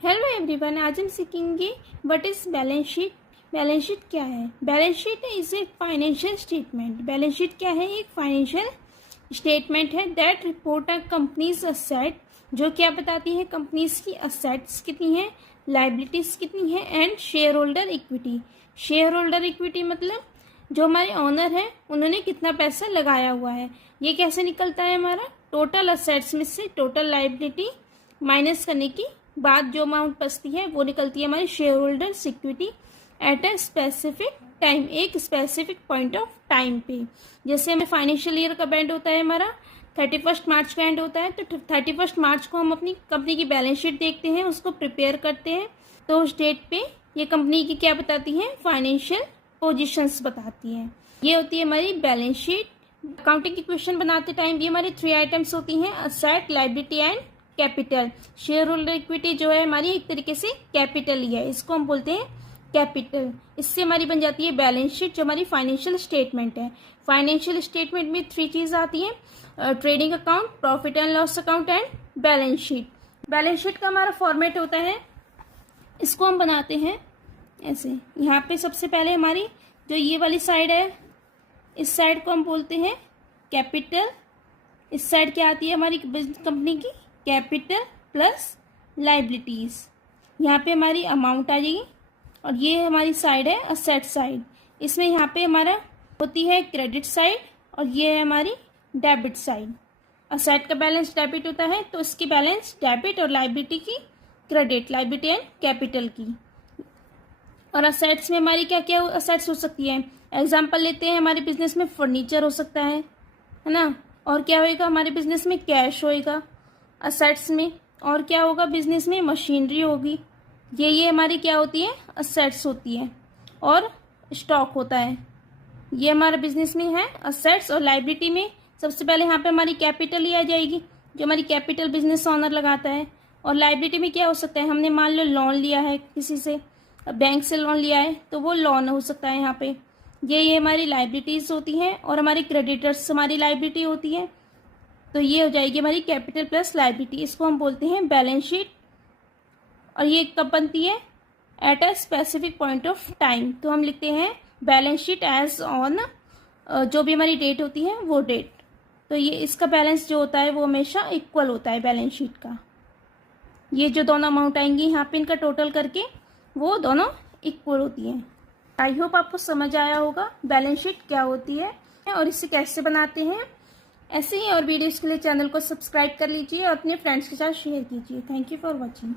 Hello everyone, आज हम सीखेंगे what is balance sheet. Balance sheet क्या है? Balance sheet is a financial statement. Balance sheet क्या है? एक फाइनेंशियल स्टेटमेंट है that report a companies asset, जो क्या बताती है कंपनीज की असेट्स कितनी है, लाइबिलिटीज कितनी है and share holder equity. Share holder equity मतलब जो हमारे ऑनर हैं उन्होंने कितना पैसा लगाया हुआ है। ये कैसे निकलता है? हमारा टोटल असेट्स में से टोटल लाइबिलिटी माइनस करने की बाद जो अमाउंट बचती है वो निकलती है हमारी share holders equity at a specific time, एक स्पेसिफिक पॉइंट ऑफ टाइम पे। जैसे हमें फाइनेंशियल ईयर कब एंड होता है? हमारा 31 मार्च का एंड होता है, तो 31 मार्च को हम अपनी कंपनी की बैलेंस शीट देखते हैं, उसको प्रिपेयर करते हैं। तो उस डेट पे ये कंपनी की क्या बताती है? फाइनेंशियल पोजिशंस बताती है। ये होती है हमारी बैलेंस शीट। अकाउंटिंग की क्वेश्चन बनाते टाइम भी हमारी 3 आइटम्स होती हैं, asset, liability and capital. Share holder equity जो है हमारी एक तरीके से कैपिटल ही है, इसको हम बोलते हैं कैपिटल। इससे हमारी बन जाती है बैलेंस शीट, जो हमारी फाइनेंशियल स्टेटमेंट है। फाइनेंशियल स्टेटमेंट में 3 चीज़ आती हैं, trading account, profit and loss account and balance sheet. Balance sheet का हमारा फॉर्मेट होता है, इसको हम बनाते हैं ऐसे। यहाँ पे सबसे पहले हमारी जो ये वाली साइड है, इस साइड को हम बोलते हैं कैपिटल। इस साइड क्या आती है हमारी कंपनी की? Capital plus liabilities. यहाँ पे हमारी अमाउंट आ जाएगी और ये हमारी साइड है असेट साइड। इसमें यहाँ पे हमारा होती है क्रेडिट साइड और ये है हमारी डेबिट साइड। असेट का बैलेंस डेबिट होता है तो इसकी बैलेंस डेबिट और लाइबिलिटी की क्रेडिट, लाइबिलिटी एंड कैपिटल की। और असेट्स में हमारी क्या क्या असेट्स हो सकती है? एग्जाम्पल लेते हैं, हमारे बिजनेस में फर्नीचर हो सकता है ना। और क्या होएगा? हमारे बिजनेस में कैश होएगा असेट्स में। और क्या होगा? बिजनेस में मशीनरी होगी। ये हमारी क्या होती है? असेट्स होती है। और स्टॉक होता है, ये हमारा बिजनेस में है असेट्स। और लाइबिलिटी में सबसे पहले यहाँ पे हमारी कैपिटल ही आ जाएगी, जो हमारी कैपिटल बिजनेस ऑनर लगाता है। और लाइबिलिटी में क्या हो सकता है? हमने मान लो लोन लिया है किसी से, बैंक से लोन लिया है तो वो लोन हो सकता है यहाँ पे। ये हमारी लाइबिलिटीज होती हैं। और हमारी क्रेडिटर्स हमारी लाइबिलिटी होती है, तो ये हो जाएगी हमारी कैपिटल प्लस लाइबिलिटी। इसको हम बोलते हैं बैलेंस शीट। और ये कब बनती है? At a specific point of time. तो हम लिखते हैं बैलेंस शीट एज ऑन, जो भी हमारी डेट होती है वो डेट। तो ये इसका बैलेंस जो होता है वो हमेशा इक्वल होता है बैलेंस शीट का। ये जो दोनों अमाउंट आएंगी यहाँ पे इनका टोटल करके वो दोनों इक्वल होती हैं। आई होप आपको समझ आया होगा बैलेंस शीट क्या होती है और इसे कैसे बनाते हैं। ऐसे ही और वीडियोस के लिए चैनल को सब्सक्राइब कर लीजिए और अपने फ्रेंड्स के साथ शेयर कीजिए। Thank you for watching.